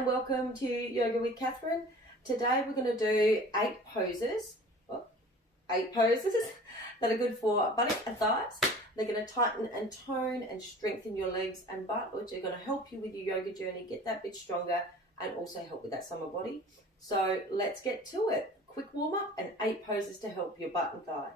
and welcome to Yoga with Catherine. Today we're going to do 8 poses that are good for buttock and thighs. They're going to tighten and tone and strengthen your legs and butt, which are going to help you with your yoga journey, get that bit stronger and also help with that summer body. So let's get to it. Quick warm up and 8 poses to help your butt and thigh.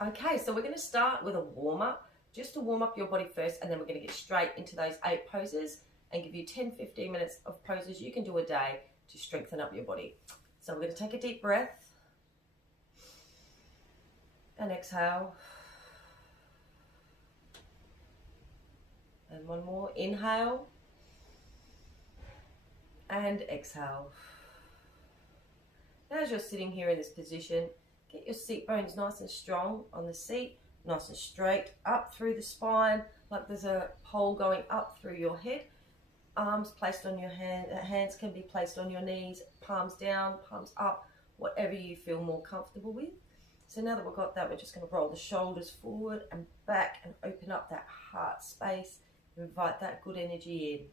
Okay, so we're going to start with a warm-up, just to warm up your body first, and then we're going to get straight into those 8 poses and give you 10-15 minutes of poses you can do a day to strengthen up your body. So we're going to take a deep breath and exhale. And one more, inhale and exhale. As you're sitting here in this position, get your seat bones nice and strong on the seat, nice and straight, up through the spine, like there's a pole going up through your head. Arms placed on your hands can be placed on your knees, palms down, palms up, whatever you feel more comfortable with. So now that we've got that, we're just going to roll the shoulders forward and back and open up that heart space. Invite that good energy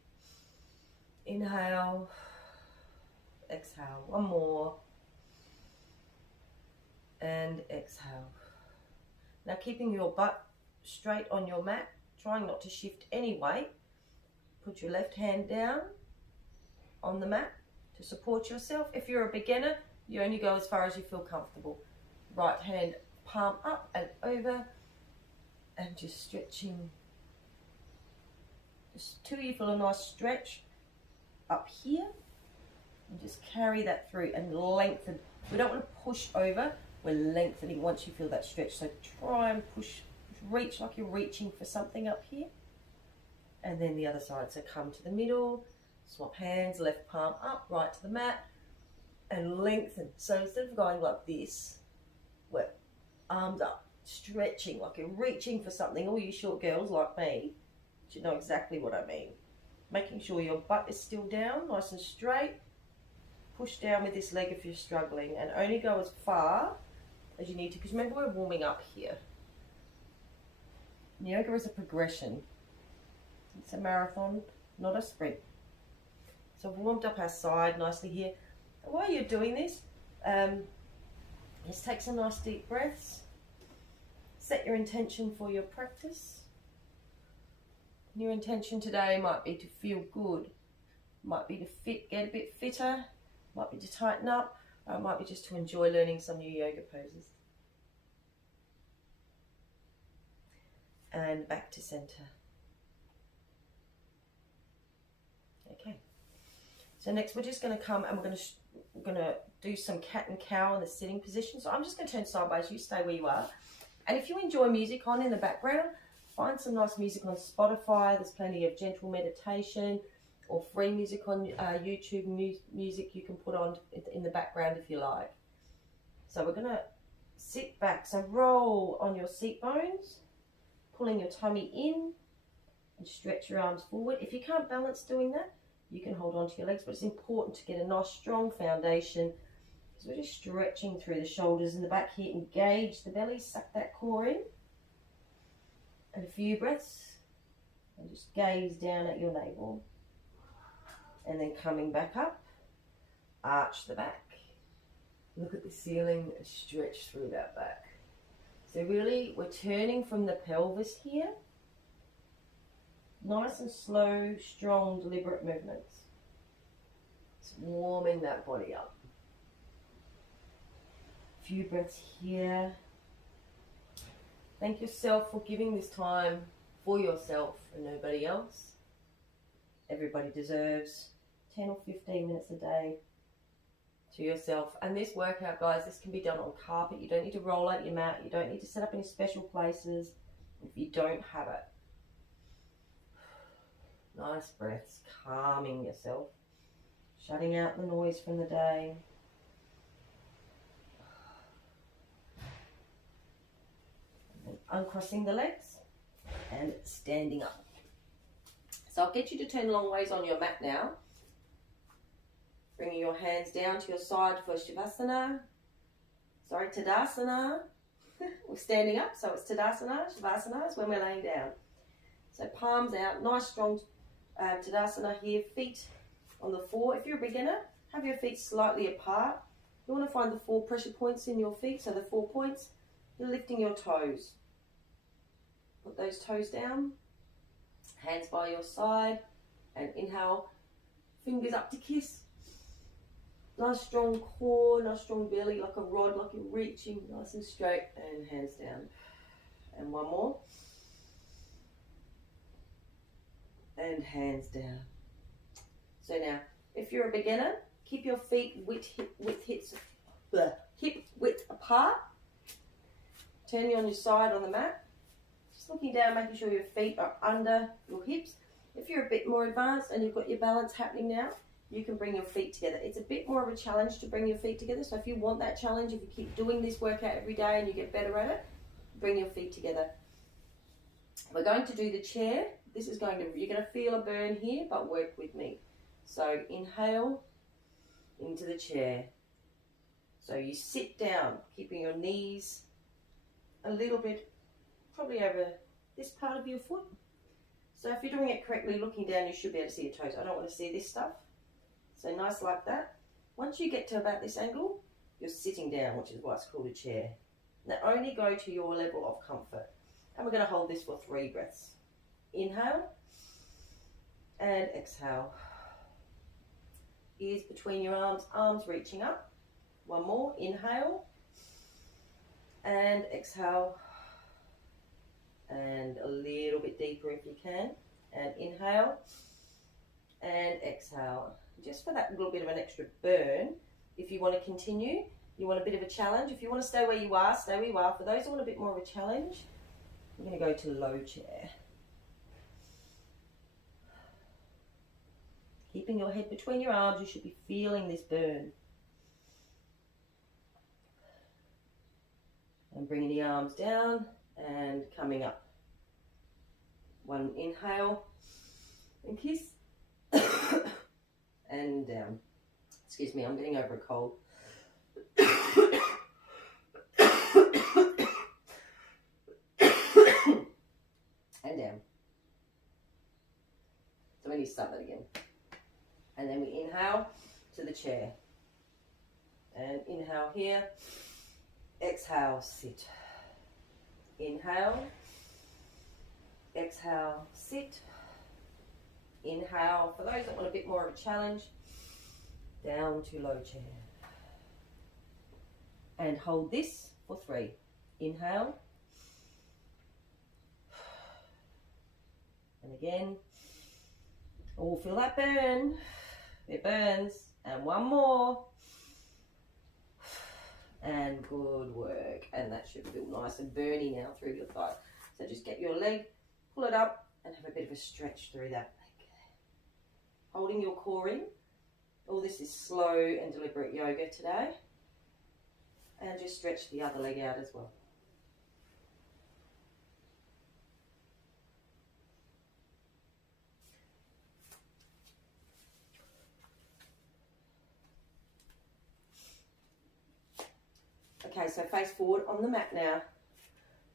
in. Inhale, exhale, one more. And exhale. Now keeping your butt straight on your mat, trying not to shift any weight. Put your left hand down on the mat to support yourself. If you're a beginner, you only go as far as you feel comfortable. Right hand palm up and over and just stretching. Just till you feel a nice stretch up here and just carry that through and lengthen. We don't want to push over. We're lengthening once you feel that stretch. So try and push, reach like you're reaching for something up here. And then the other side. So come to the middle, swap hands, left palm up, right to the mat, and lengthen. So instead of going like this, we're arms up, stretching like you're reaching for something. All you short girls like me, you know exactly what I mean. Making sure your butt is still down, nice and straight. Push down with this leg if you're struggling, and only go as far as you need to, because remember we're warming up here. Yoga is a progression. It's a marathon, not a sprint. So we've warmed up our side nicely here. And while you're doing this, just take some nice deep breaths. Set your intention for your practice. Your intention today might be to feel good, might be to get a bit fitter, might be to tighten up, or it might be just to enjoy learning some new yoga poses. And back to center. Okay. So next we're just going to come and we're going to do some cat and cow in the sitting position. So I'm just going to turn sideways. You stay where you are. And if you enjoy music on in the background, find some nice music on Spotify. There's plenty of gentle meditation or free music on YouTube music you can put on in the background if you like. So we're going to sit back. So roll on your seat bones, pulling your tummy in and stretch your arms forward. If you can't balance doing that, you can hold on to your legs, but it's important to get a nice strong foundation because we're just stretching through the shoulders and the back here. Engage the belly, suck that core in. And a few breaths and just gaze down at your navel. And then coming back up, arch the back. Look at the ceiling, stretch through that back. So really, we're turning from the pelvis here. Nice and slow, strong, deliberate movements. It's warming that body up. A few breaths here. Thank yourself for giving this time for yourself and nobody else. Everybody deserves 10 or 15 minutes a day to yourself. And this workout, guys, this can be done on carpet. You don't need to roll out your mat. You don't need to set up any special places if you don't have it. Nice breaths, calming yourself, shutting out the noise from the day. And uncrossing the legs and standing up. So I'll get you to turn long ways on your mat now. Bringing your hands down to your side for Shavasana. Sorry, Tadasana. We're standing up, so it's Tadasana. Shavasana is when we're laying down. So palms out, nice strong Tadasana here. Feet on the floor. If you're a beginner, have your feet slightly apart. You want to find the 4 pressure points in your feet. So the 4 points, you're lifting your toes. Put those toes down. Hands by your side. And inhale, fingers up to kiss. Nice strong core, nice strong belly, like a rod, like you're reaching nice and straight, and hands down. And one more. And hands down. So now, if you're a beginner, keep your feet hip width apart. Turn you on your side on the mat. Just looking down, making sure your feet are under your hips. If you're a bit more advanced and you've got your balance happening now, you can bring your feet together. It's a bit more of a challenge to bring your feet together. So if you want that challenge, if you keep doing this workout every day and you get better at it, bring your feet together. We're going to do the chair. This is going to, you're going to feel a burn here, but work with me. So inhale into the chair. So you sit down, keeping your knees a little bit, probably over this part of your foot. So if you're doing it correctly, looking down, you should be able to see your toes. I don't want to see this stuff. So nice like that. Once you get to about this angle, you're sitting down, which is why it's called a chair. Now only go to your level of comfort. And we're going to hold this for 3 breaths. Inhale and exhale. Ears between your arms, arms reaching up. One more. Inhale and exhale. And a little bit deeper if you can. And inhale and exhale. Just for that little bit of an extra burn, if you want to continue, you want a bit of a challenge. If you want to stay where you are, stay where you are. For those who want a bit more of a challenge, I'm going to go to low chair. Keeping your head between your arms, you should be feeling this burn. And bringing the arms down and coming up. One inhale and kiss. And down. Excuse me, I'm getting over a cold. And down. So we need to start that again. And then we inhale to the chair. And inhale here. Exhale, sit. Inhale. Exhale, sit. Inhale. For those that want a bit more of a challenge, down to low chair. And hold this for 3. Inhale. And again. Oh, feel that burn. It burns. And one more. And good work. And that should feel nice and burny now through your thigh. So just get your leg, pull it up, and have a bit of a stretch through that leg. Holding your core in. All this is slow and deliberate yoga today. And just stretch the other leg out as well. Okay, so face forward on the mat now.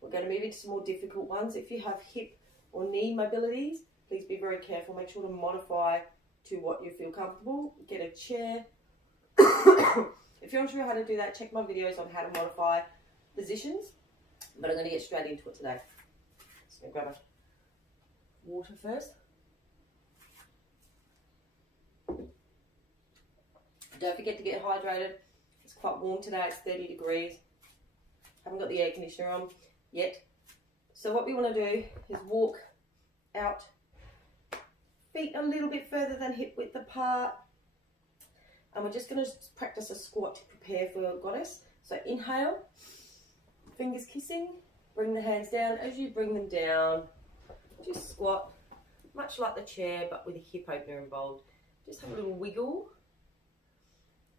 We're going to move into some more difficult ones. If you have hip or knee mobilities, please be very careful. Make sure to modify to what you feel comfortable. Get a chair. If you're unsure how to do that, check my videos on how to modify positions. But I'm going to get straight into it today. Just going to grab a water first. Don't forget to get hydrated. It's quite warm today, it's 30 degrees. Haven't got the air conditioner on yet. So what we want to do is walk out, feet a little bit further than hip width apart. And we're just going to practice a squat to prepare for goddess. So inhale, fingers kissing, bring the hands down. As you bring them down, just squat, much like the chair, but with a hip opener involved. Just have a little wiggle.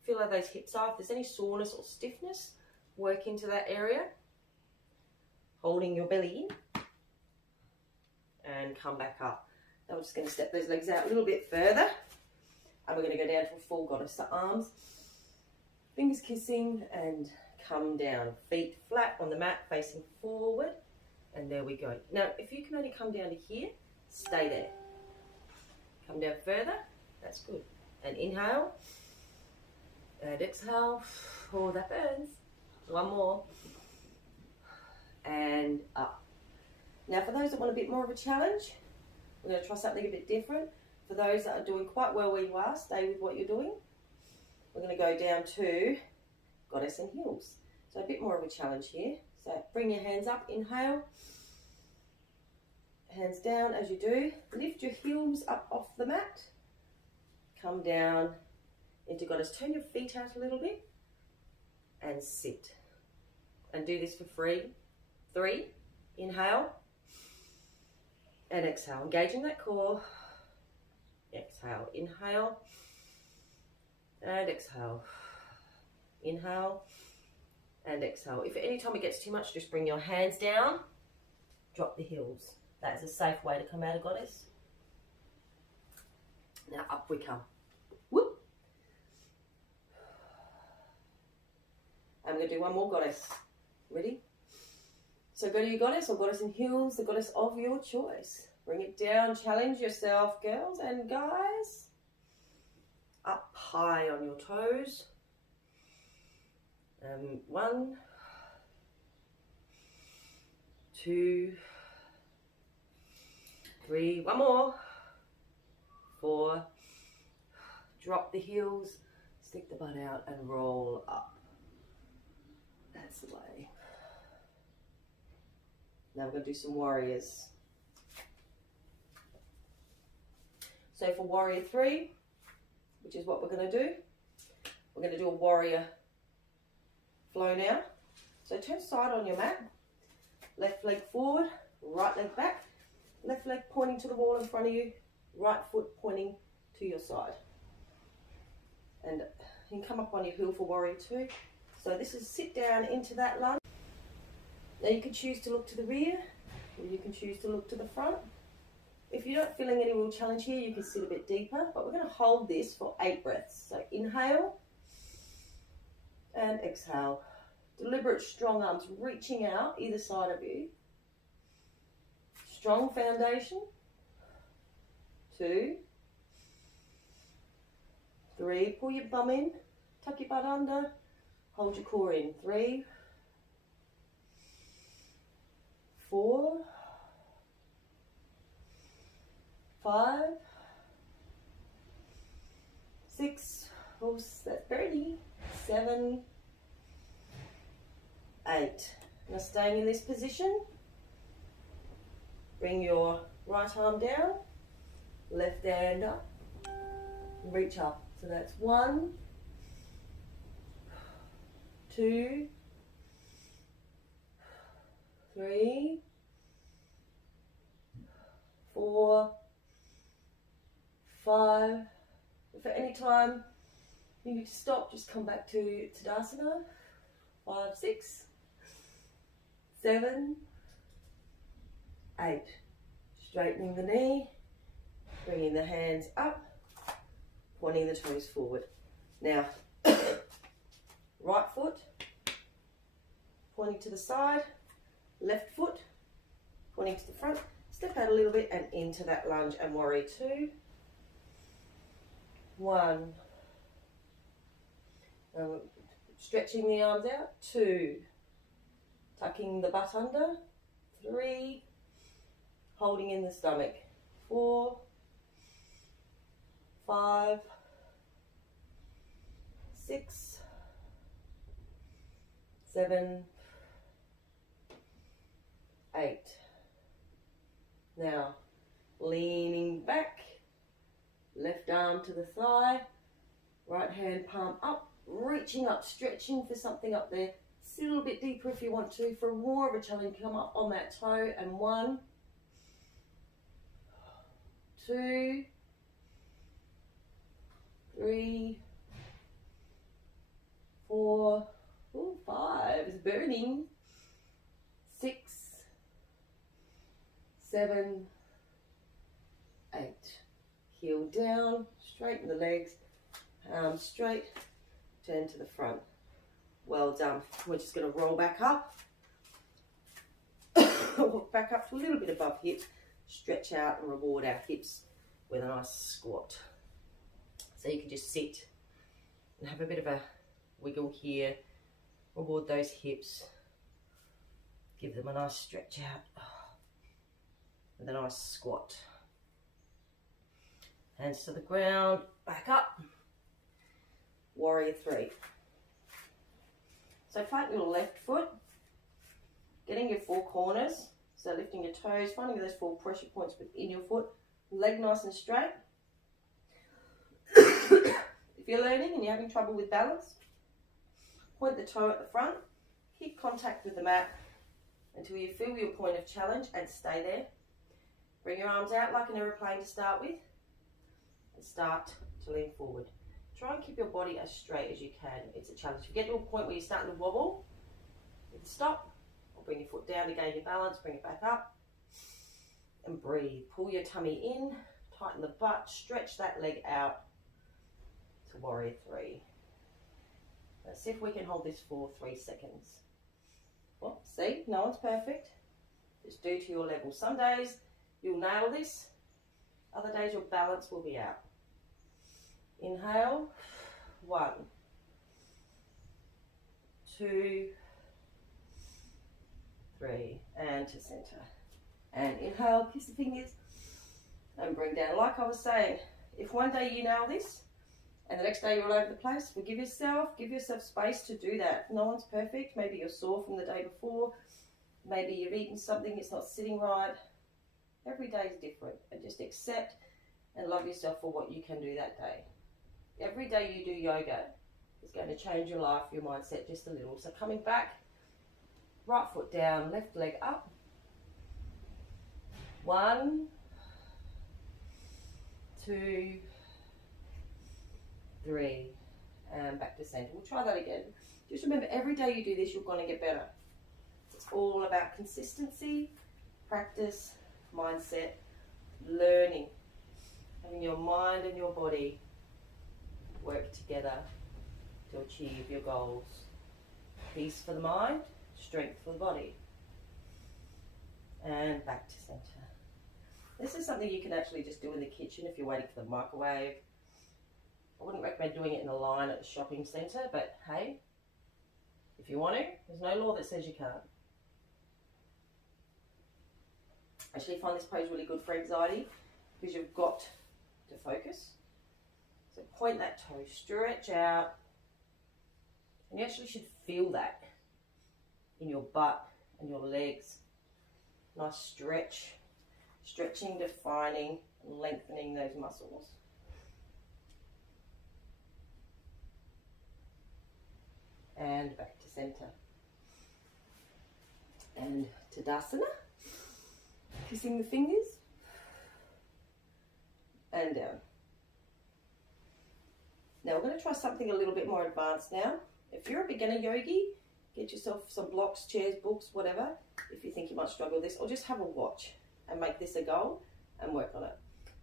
Feel how those hips are. If there's any soreness or stiffness, work into that area. Holding your belly in. And come back up. Now we're just going to step those legs out a little bit further. And we're going to go down to a full goddess. So arms, fingers kissing, and come down. Feet flat on the mat, facing forward. And there we go. Now, if you can only come down to here, stay there. Come down further. That's good. And inhale. And exhale. Oh, that burns. One more. And up. Now, for those that want a bit more of a challenge, we're going to try something a bit different. For those that are doing quite well where you are, stay with what you're doing. We're going to go down to goddess and heels. So a bit more of a challenge here. So bring your hands up, inhale. Hands down as you do. Lift your heels up off the mat. Come down into goddess. Turn your feet out a little bit and sit. And do this for free. 3, inhale and exhale. Engaging that core. Exhale, inhale and exhale. Inhale and exhale. If at any time it gets too much, just bring your hands down, drop the heels. That's a safe way to come out of goddess. Now up we come. Whoop. I'm going to do one more goddess. Ready? So go to your goddess or goddess in heels, the goddess of your choice. Bring it down, challenge yourself, girls and guys. Up high on your toes. 1, 2, 3, one more. 4, drop the heels, stick the butt out and roll up. That's the way. Now we're going to do some warriors. So for warrior 3, which is what we're going to do, we're going to do a warrior flow now. So turn side on your mat, left leg forward, right leg back, left leg pointing to the wall in front of you, right foot pointing to your side. And you can come up on your heel for warrior 2. So this is sit down into that lunge. Now you can choose to look to the rear, or you can choose to look to the front. If you're not feeling any real challenge here, you can sit a bit deeper, but we're going to hold this for 8 breaths. So inhale and exhale. Deliberate strong arms reaching out either side of you. Strong foundation. 2, 3, pull your bum in, tuck your butt under, hold your core in. 3, 4, 5, 6, oh, that's birdie, 7, 8. Now staying in this position, bring your right arm down, left hand up, reach up. So that's 1, 2, 3, 4, 5. If at any time you need to stop, just come back to Tadasana. 5, 6, 7, 8. Straightening the knee, bringing the hands up, pointing the toes forward. Now, right foot pointing to the side, left foot pointing to the front. Step out a little bit and into that lunge and warrior 2. 1. Stretching the arms out. 2. Tucking the butt under. 3. Holding in the stomach. 4. 5. 6. 7. 8. Now, leaning back, left arm to the thigh, right hand palm up, reaching up, stretching for something up there. Sit a little bit deeper if you want to. For more of a challenge, come up on that toe. And 1, 2, 3, 4, 5, it's burning. 6, 7, 8. Heel down, Straighten the legs, arms straight, turn to the front. Well done. We're just going to roll back up. Walk back up to a little bit above hips. Stretch out and reward our hips with a nice squat. So you can just sit and have a bit of a wiggle here. Reward those hips. Give them a nice stretch out. With a nice squat. Hands to the ground, back up. Warrior three. So flatten your left foot, getting your four corners, so lifting your toes, finding those four pressure points within your foot, leg nice and straight. If you're learning and you're having trouble with balance, point the toe at the front, keep contact with the mat until you feel your point of challenge and stay there. Bring your arms out like an aeroplane to start with and start to lean forward. Try and keep your body as straight as you can. It's a challenge. If you get to a point where you're starting to wobble, either stop or bring your foot down to gain your balance, bring it back up and breathe. Pull your tummy in, tighten the butt, stretch that leg out to warrior three. Let's see if we can hold this for 3 seconds. Well, see, no one's perfect. Just do to your level. Some days you'll nail this, other days your balance will be out. Inhale, 1, 2, 3, and to center. And inhale, kiss the fingers, and bring down. Like I was saying, if one day you nail this, and the next day you're all over the place, forgive yourself, give yourself space to do that. No one's perfect. Maybe you're sore from the day before, maybe you've eaten something, it's not sitting right. Every day is different, and just accept and love yourself for what you can do that day. Every day you do yoga is going to change your life, your mindset just a little. So coming back, right foot down, left leg up. 1, 2, 3, and back to center. We'll try that again. Just remember, every day you do this, you're going to get better. It's all about consistency, practice, mindset, learning, having your mind and your body work together to achieve your goals. Peace for the mind, strength for the body. And back to center. This is something you can actually just do in the kitchen if you're waiting for the microwave. I wouldn't recommend doing it in a line at the shopping centre, but hey, if you want to, there's no law that says you can't. I actually find this pose really good for anxiety because you've got to focus. So point that toe, stretch out, and you actually should feel that in your butt and your legs. Nice stretch, stretching, defining, and lengthening those muscles. And back to center. And Tadasana, kissing the fingers, and down. Now we're going to try something a little bit more advanced now. If you're a beginner yogi, get yourself some blocks, chairs, books, whatever, if you think you might struggle with this, or just have a watch and make this a goal and work on it.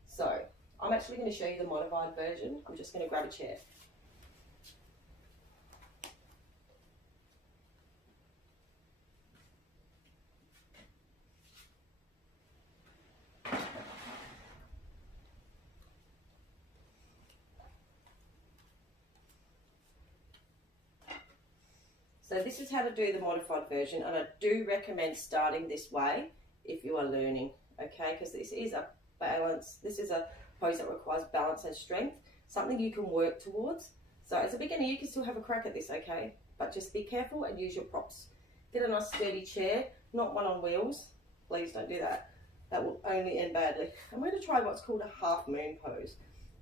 So I'm actually going to show you the modified version. I'm just going to grab a chair. So this is how to do the modified version, and I do recommend starting this way if you are learning, okay? Because this is a balance, this is a pose that requires balance and strength, something you can work towards. So as a beginner, you can still have a crack at this, okay? But just be careful and use your props. Get a nice sturdy chair, not one on wheels. Please don't do that. That will only end badly. I'm going to try what's called a half moon pose.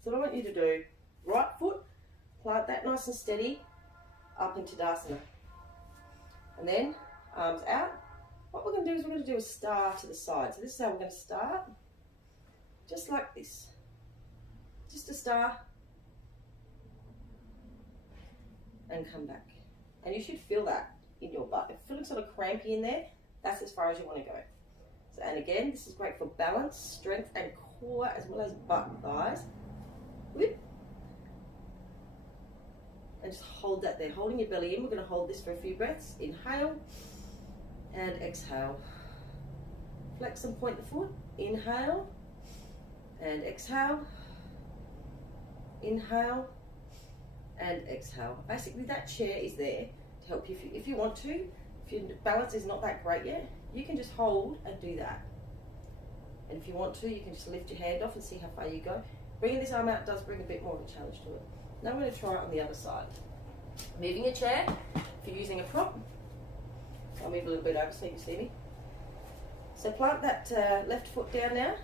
So what I want you to do, right foot, plant that nice and steady up into Tadasana. And then arms out. What we're going to do is we're going to do a star to the side. So this is how we're going to start. Just like this. Just a star. And come back. And you should feel that in your butt. If you're feeling sort of crampy in there, that's as far as you want to go. So, and again, this is great for balance, strength, and core, as well as butt and thighs. Whip, and just hold that there, holding your belly in. We're going to hold this for a few breaths. Inhale and exhale. Flex and point the foot. Inhale and exhale. Inhale and exhale. Basically that chair is there to help you if you want to. If your balance is not that great yet, you can just hold and do that. And if you want to, you can just lift your hand off and see how far you go. Bringing this arm out does bring a bit more of a challenge to it. Now I'm going to try it on the other side. Moving a chair, if you're using a prop, I'll move a little bit over so you can see me. So plant that left foot down now,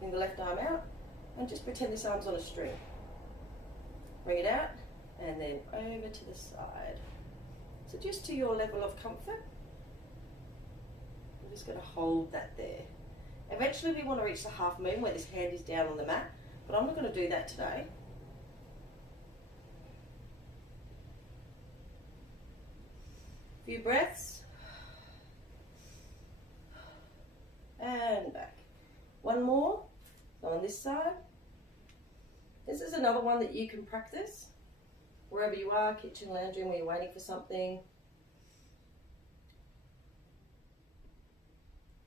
bring the left arm out, and just pretend this arm's on a string. Bring it out, and then over to the side. So just to your level of comfort, I'm just going to hold that there. Eventually we want to reach the half moon where this hand is down on the mat, but I'm not going to do that today. Few breaths. And back. One more on this side. This is another one that you can practice wherever you are, kitchen, lounge room, where you're waiting for something.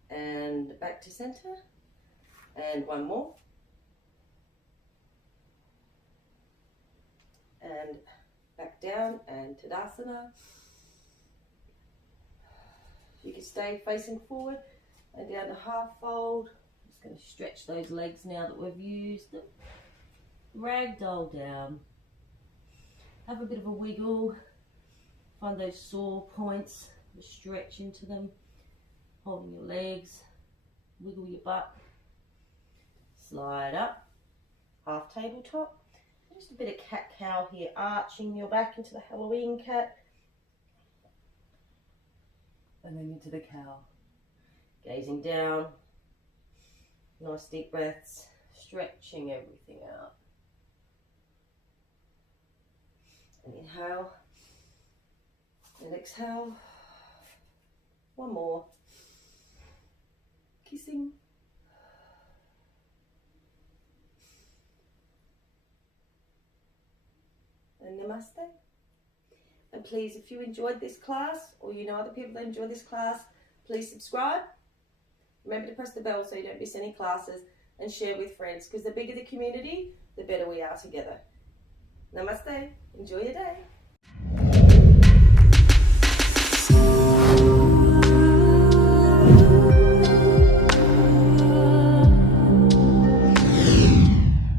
And back to center. And one more. And back down and Tadasana. You can stay facing forward and down to half fold. Just going to stretch those legs now that we've used them. Ragdoll down. Have a bit of a wiggle. Find those sore points. Stretch into them. Holding your legs. Wiggle your butt. Slide up. Half tabletop. Just a bit of cat-cow here. Arching your back into the Halloween cat. And then into the cow. Gazing down. Nice deep breaths. Stretching everything out. And inhale. And exhale. One more. Kissing. And namaste. And please, if you enjoyed this class, or you know other people that enjoy this class, please subscribe. Remember to press the bell so you don't miss any classes, and share with friends, because the bigger the community, the better we are together. Namaste. Enjoy your day.